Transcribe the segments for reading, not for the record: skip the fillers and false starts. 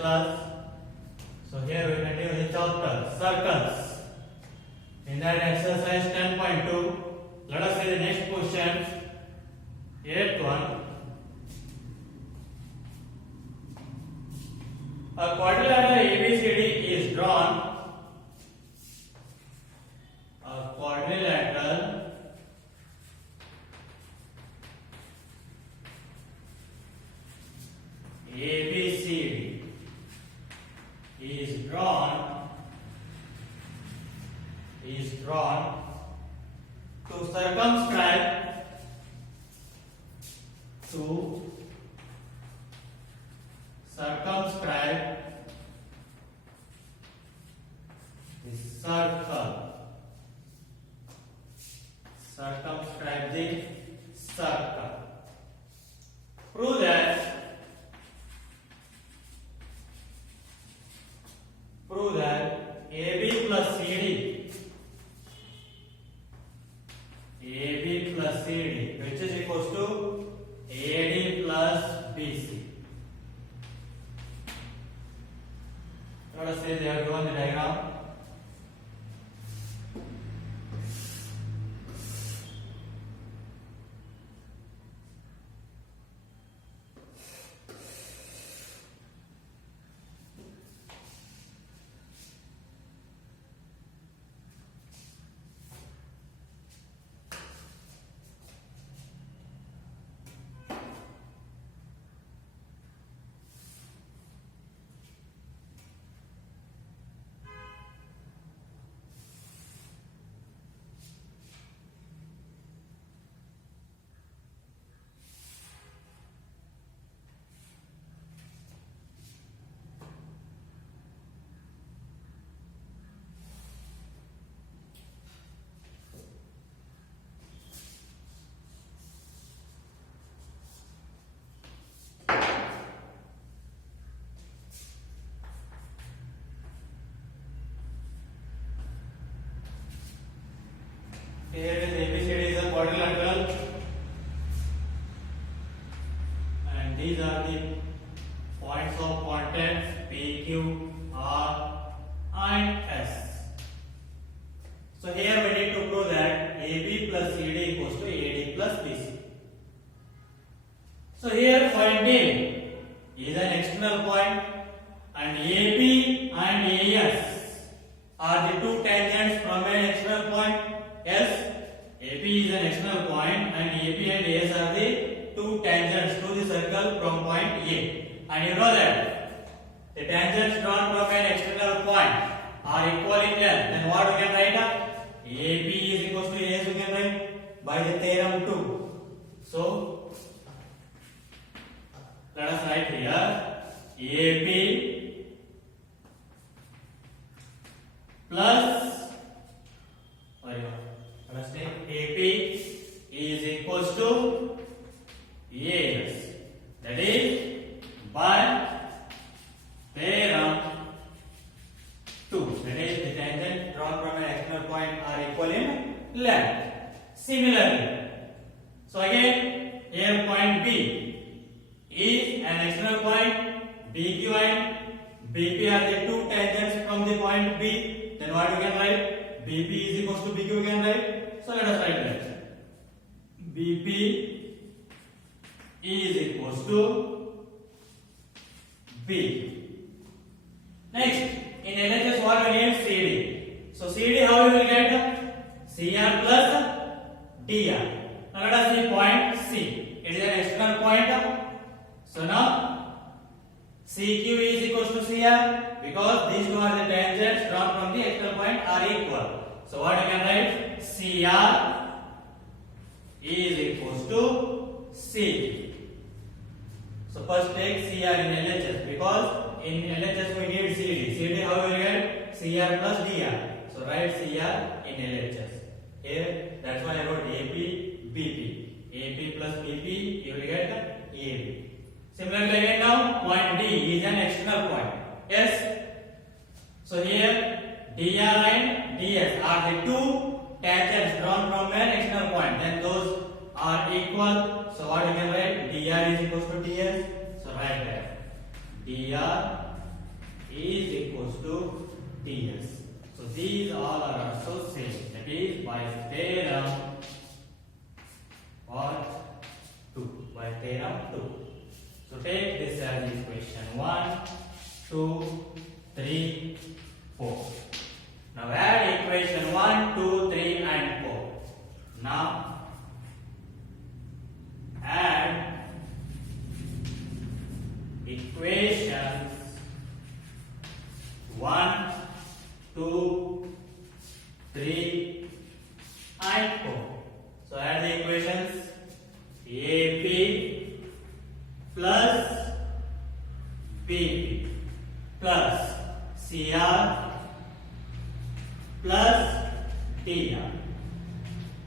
class. So here we continue the chapter circles. In that exercise 10.2, let us see the next question. Eighth one. A quadrilateral ABCD is drawn. A quadrilateral ABCD is drawn to circumscribe the circle. Circumscribe the circle. Prove that AB plus CD which is equals to AD plus BC. Let us say they have given the diagram. Here is ABCD is a quadrilateral, and these are the points of contact P, Q, R, and S. So here we need to prove that AB plus CD equals to AD plus BC. So here point D is an external point, and AB and AS are the two tangents from an external point. S. AP is an external point and AP and AS are the two tangents to the circle from point A. And you know that the tangents drawn from an external point are equal in length. Then what we can write? AP is equals to AS we can write by the theorem 2. So let us write here AP plus AP is equals to AS, that is by theorem 2, that is the tangent drawn from an external point are equal in length. Similarly, so again here point B is an external point, BQ and BP are the two tangents from the point B. Then what we can write? BP is equals to BQ we can write. So let us write that. BP is equals to B. Next, in LHS what we need? CD. So CD how we will get? CR plus DR. Now let us see point C. It is an external point. So now CQ is equals to CR because these two are the tangents drawn from the external point are equal. So what we can write? CR is equals to C. So first take CR in LHS because in LHS we need CD. CD how we will get? CR plus DR. So write CR in LHS. Here that's why I wrote AP, BP. AP plus BP you will get AB. Similarly again now point D is an external point. S. So here DR and DS are the two tangents drawn from an external point. Then those are equal. So what you can write? DR is equals to DS. So write that. DR is equals to ds. So these all are also same. That is by theorem what 2. By theorem 2. So take this as equation 1, 2, 3, 4. Now add equation 1, 2, 3 and 4. Now add equations 1, 2, 3 and 4. So add the equations AP plus BP plus CR plus DR.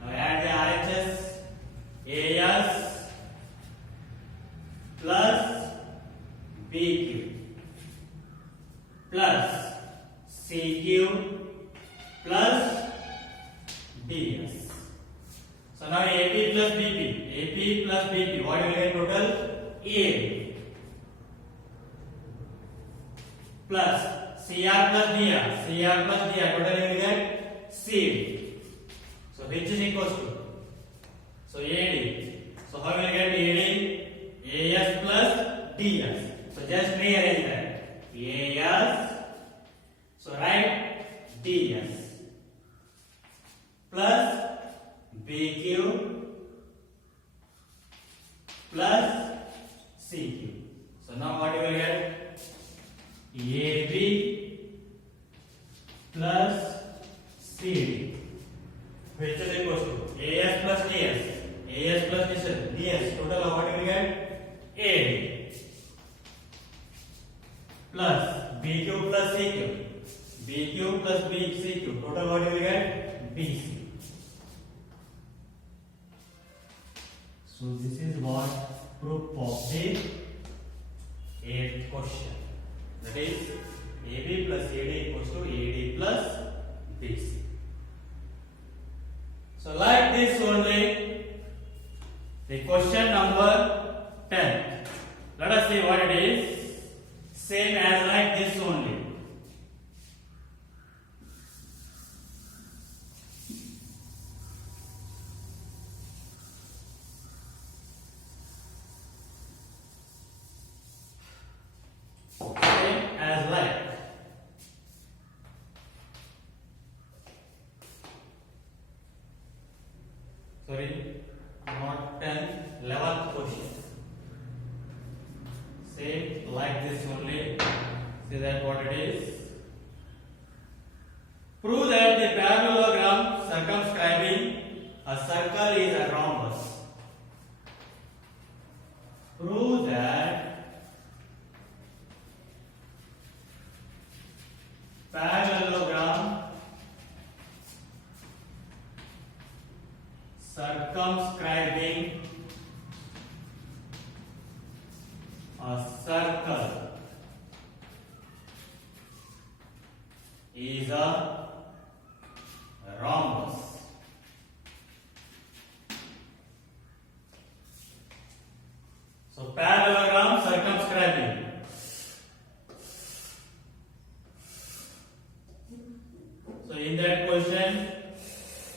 Now add the RHS AS plus BQ plus CQ plus DS. So now AP plus BP, what will you get total? A plus CR plus DR, total you will get CD. So which is equals to? So AD. So how will you get AD? AS plus DS. So just rearrange that. AS. So write DS plus BQ plus CQ. So now what you will get? AB plus CD, which is equals to AS plus DS. Total what you will get? AD plus BQ plus CQ. Total what you will get? BC. So this is what proof of the 8th question. That is AB plus AD equals to AD plus BC. So like this only, the question number 10. Let us see what it is. Same as like this only. Sorry, not 10, 11th question. Same like this only. See that what it is. Prove that the parallelogram circumscribing a circle is a rhombus. Prove that parallelogram circumscribing a circle is a rhombus. So parallelogram circumscribing. So in that question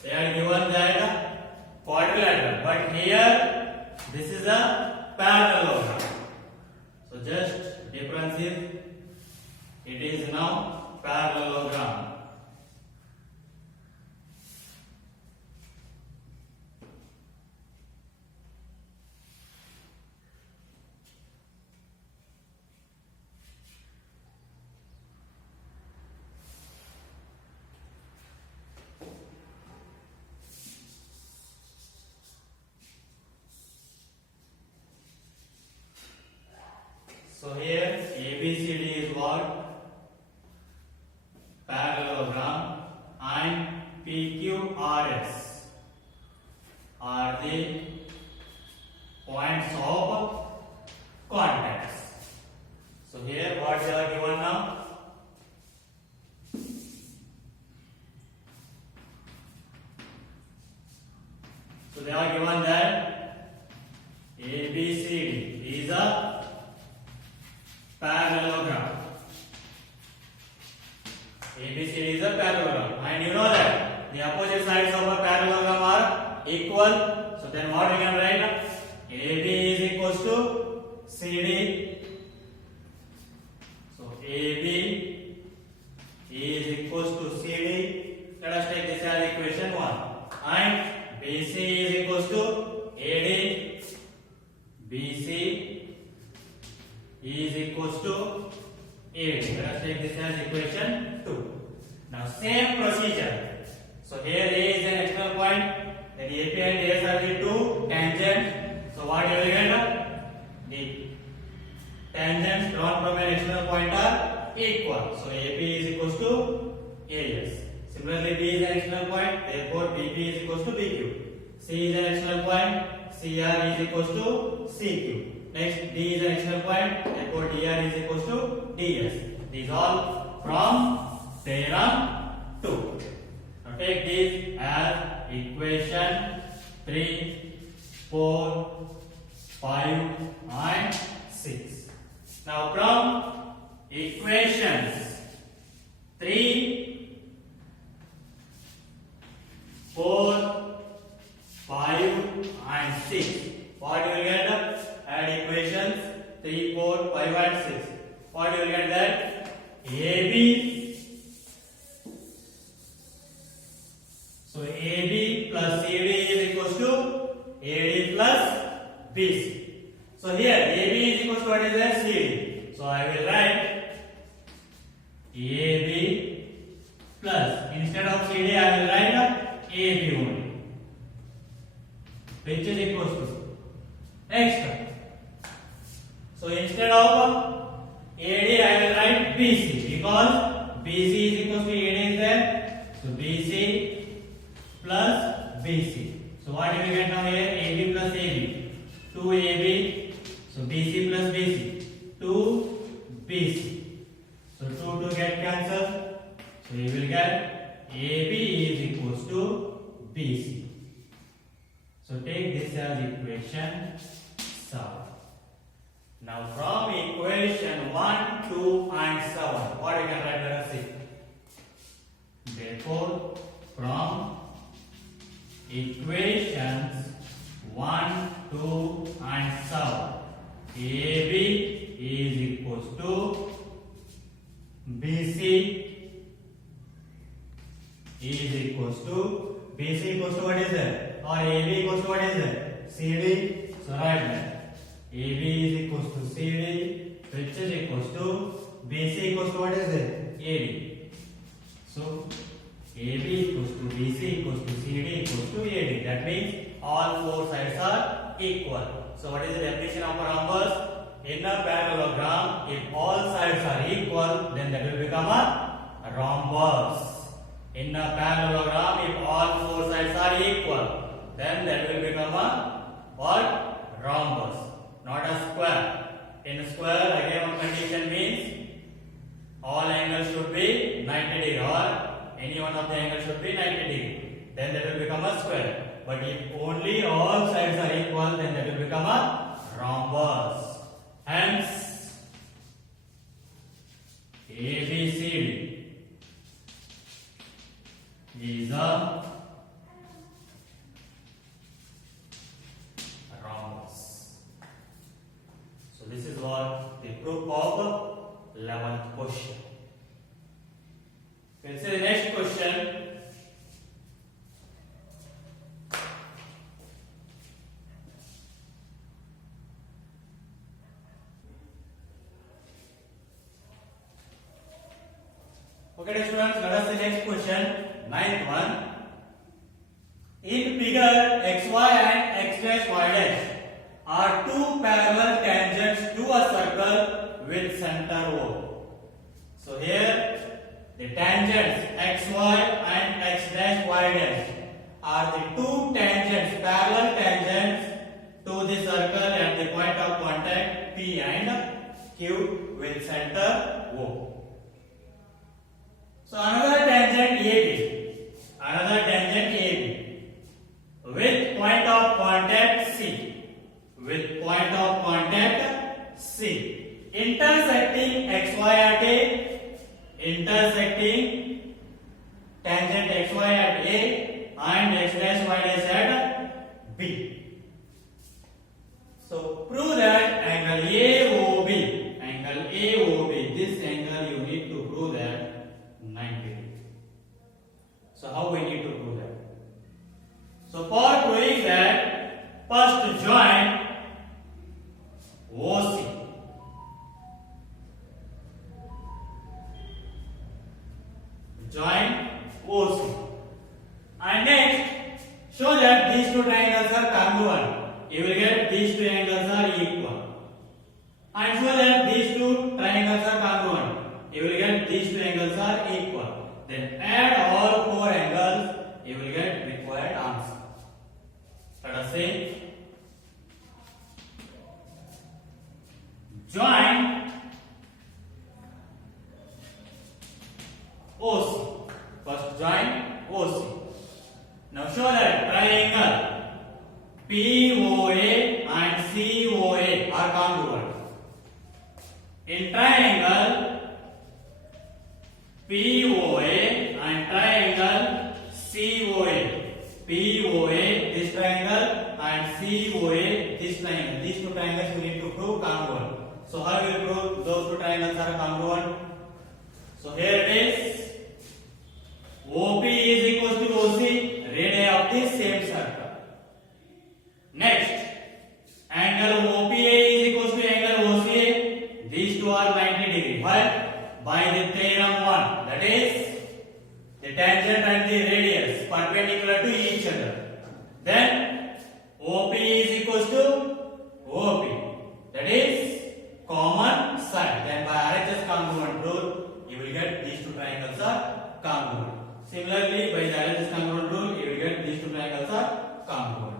they are given that quadrilateral, but here this is a parallelogram. So just difference is it is now parallelogram. So here ABCD is what? Parallelogram, and PQRS are the points of contacts. So here what they are given now? So they are given that ABCD is a parallelogram. equal. So then what we can write? AB is equals to CD. So AB is equals to CD. Let us take this as equation 1. And BC is equals to AD. BC is equals to AD. Let us take this as equation 2. Now same procedure. So here A is an external point. Then AP and AS are the two tangents. So what you will get? The tangents drawn from an external point are equal. So AP is equals to AS. Similarly, B is an external point. Therefore, BP is equals to BQ. C is an external point. CR is equals to CQ. Next, D is an external point. Therefore, DR is equals to DS. These all from theorem 2. Now take these as equation 3, 4, 5 and 6. Now from equations 3, 4, 5 and 6, what you will get? Add equations 3, 4, 5 and 6. What you will get that? AB. So AB plus CD is equals to AD plus BC. So here AB is equals to what is that? CD. So I will write AB plus, instead of CD I will write AB only, which is equals to next. So instead of AD I will write BC, because BC is equals to AD is there. So BC plus BC. So what do we get now here? AB plus AB. 2AB. So BC plus BC. 2BC. So 2 get cancelled. So you will get AB is equals to BC. So take this as equation 7. Now from equation 1, 2 and 7, what you can write? Let us see. Therefore, from equations 1, 2 and 7, AB is equals to BC is equals to BC equals to what is that? Or AB equals to what is that? CD. So write that. AB is equals to CD, which is equals to BC equals to what is that? AD. So AB equals to BC equals to CD equals to AD. That means all four sides are equal. So what is the definition of a rhombus? In a parallelogram, if all sides are equal, then that will become a rhombus. In a parallelogram, if all four sides are equal, then that will become a what? Rhombus, not a square. In a square, again one condition means all angles should be 90 degree, or any one of the angles should be 90 degree. Then that will become a square. But if only all sides are equal, then that will become a rhombus. Hence, ABCD is a rhombus. So this is what the proof of the 11th question. We'll see the next question. Okay, students, let us see next question, 9th one. In figure, xy and x dash y dash are two parallel tangents to a circle with center O. So here, the tangents xy and x dash y dash are the two tangents, parallel tangents to the circle at the point of contact P and Q with center O. So another tangent AB with point of contact C, intersecting xy at A, intersecting tangent xy at A and x dash y dash at So prove that angle AOB, this angle you need to prove that 90 degree. So how we need to prove that? So for proving that, first join OC. Join OC. And next, show that these two triangles are congruent. You will get these two angles are equal. And show that these two triangles are congruent. You will get these two angles are equal. Then add all four angles. You will get required answer. Let us say join OC. First join OC. Now show that triangle POA and COA are congruent. In triangle POA and triangle POA, this triangle, and COA, this triangle. These two triangles we need to prove congruent. So how will we prove those two triangles are congruent? So here it is. OP is equal to OC, radii of the same circle. Next, angle OPA is equal to angle OCA. These two are 90 degree. Why? By the theorem 1, that is the tangent and the radius perpendicular to each other. Then OP is equal to OP, that is common side. Then by RHS congruent rule, you will get these two triangles are congruent. Similarly, by the RHS congruent rule, you will get these two triangles are congruent.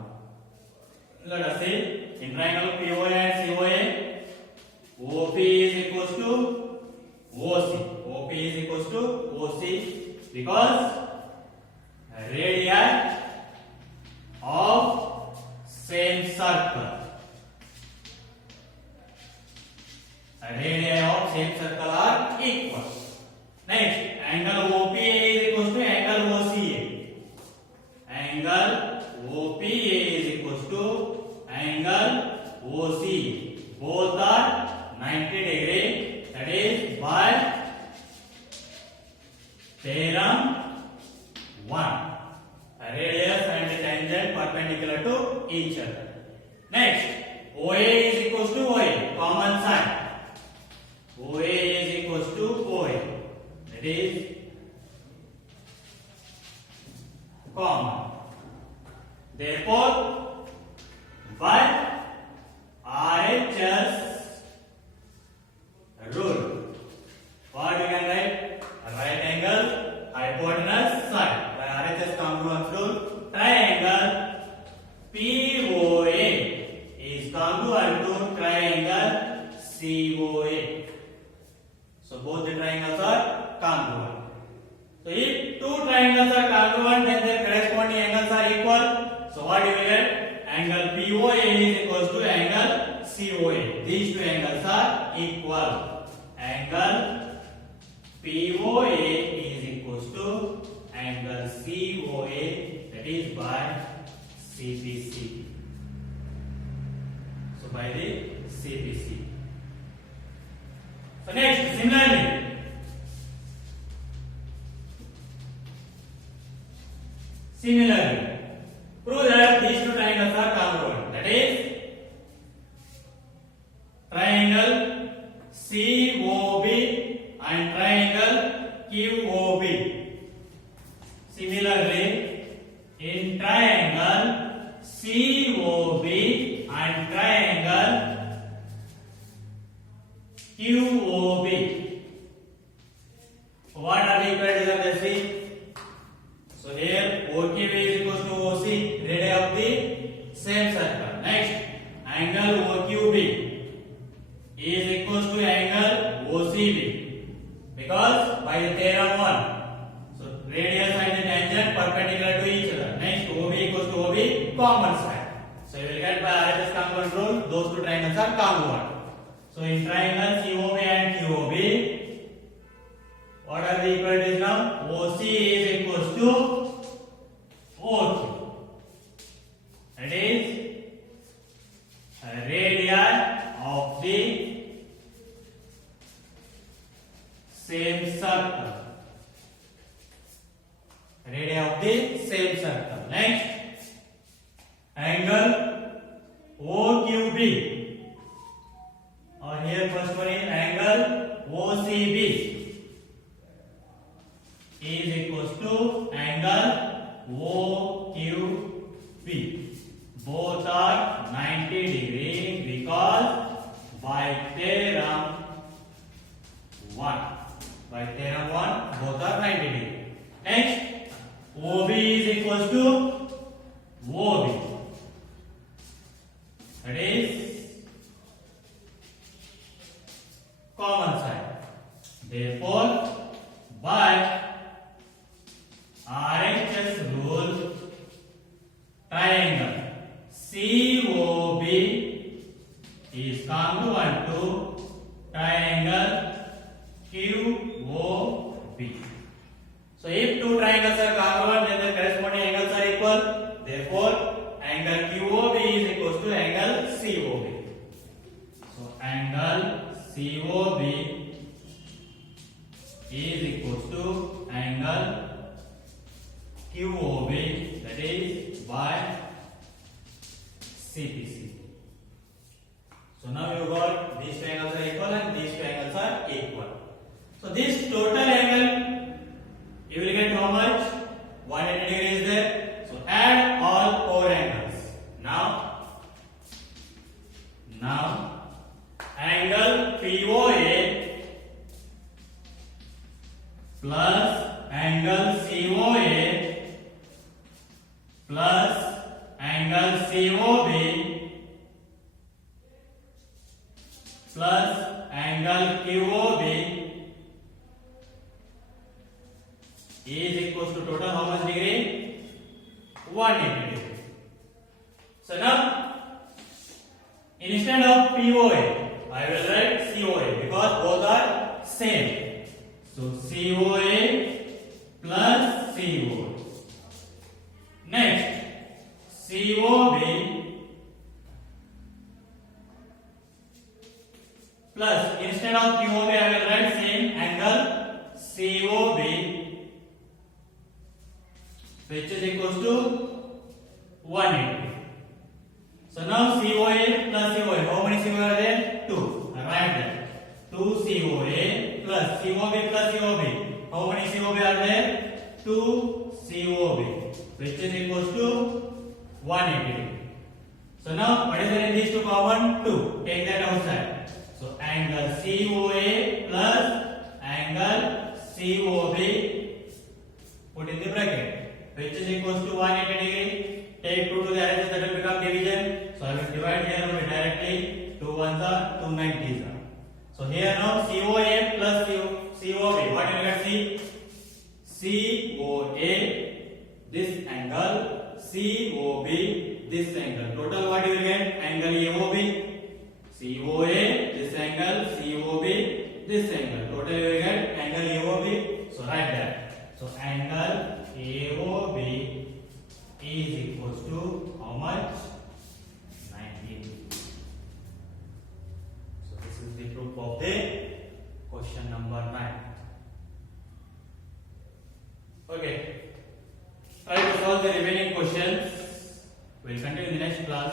Let us see, in triangle POA and COA, OP is equal to OC. OP is equal to OC because radii of same circle. Radii of same circle are equal. Next, angle OPA is equal to angle OCA. Angle OPA is equal to angle OCA. Both are 90 degree. That is by theorem 1. Radius and the tangent perpendicular to each other. Next, OA is equal to OA, common side. OA is equal to OA. That is common. Therefore, by RHS rule, what we can write? Right angle, hypotenuse, side. By RHS congruence rule, triangle POA is congruent to triangle COA. So both the triangles are congruent. So if two triangles are congruent, then their corresponding angles are equal. So what you will get? Angle POA is equal to angle COA. These two angles are equal. Angle POA is equal to angle COA, that is by CPC. So by the CPC. So next, similarly, prove that these two triangles are congruent. That is triangle COB and triangle QOB. Similarly, in triangle COB and triangle QOB, what are the equal to the C? So here OQB is equal to OC, radii of the same circle. Next, angle OQB is equal to angle OCB because by the theorem 1. So radius and the tangent perpendicular to each other. Next, OB equals to OB, common side. So you will get by RHS congruent rule, those two triangles are congruent. So in triangle COB and QOB, what are the equalities now? OC is equal to OQ. That is radius angle OQB, or here first one is angle OCB is equals to angle OQB. Both are 90 degree because by theorem 1 both are 90 degree. Next, OB is equals to OB, that is common side. Therefore, by RHS rule, triangle COB is congruent to triangle QOB. So if two triangles are congruent, then the corresponding angles are equal. Therefore, angle QOB is equals to angle COB. So angle COB is equals to angle QOB, that is by CPC. So now you got these two angles are equal and these two angles are equal. So this total angle you will get how much? 180 degrees is there. So add all four angles. Now angle POA plus angle COA plus angle COB plus angle QOB is equals to total how much degree? 180 degree. So now instead of POA I will write COA because both are same. So COA plus COA. Next, COB plus, instead of QOB I will write same angle COB, which is equals to 180. So now COA plus COA, how many COA are there? 2. I write that. 2 COA plus COB plus COB. How many COB are there? 2 COB, which is equals to 180. So now what is there in these two common? 2. Take that outside. So angle COA plus angle COB put in the bracket, which is equals to 180 degree. Take 2 to the other side, that will become division. So I will divide here only directly. 2 ones are 2 90s are. So here now COA plus COB. What you can see? COA this angle, COB this angle. Total what you will get? Angle AOB. COA this angle, COB this angle. Total you will get angle AOB. So write that. So angle AOB is equals to how much? 90. So this is the proof of the question number 9. Okay. Try to solve the remaining questions. We'll continue in the next class.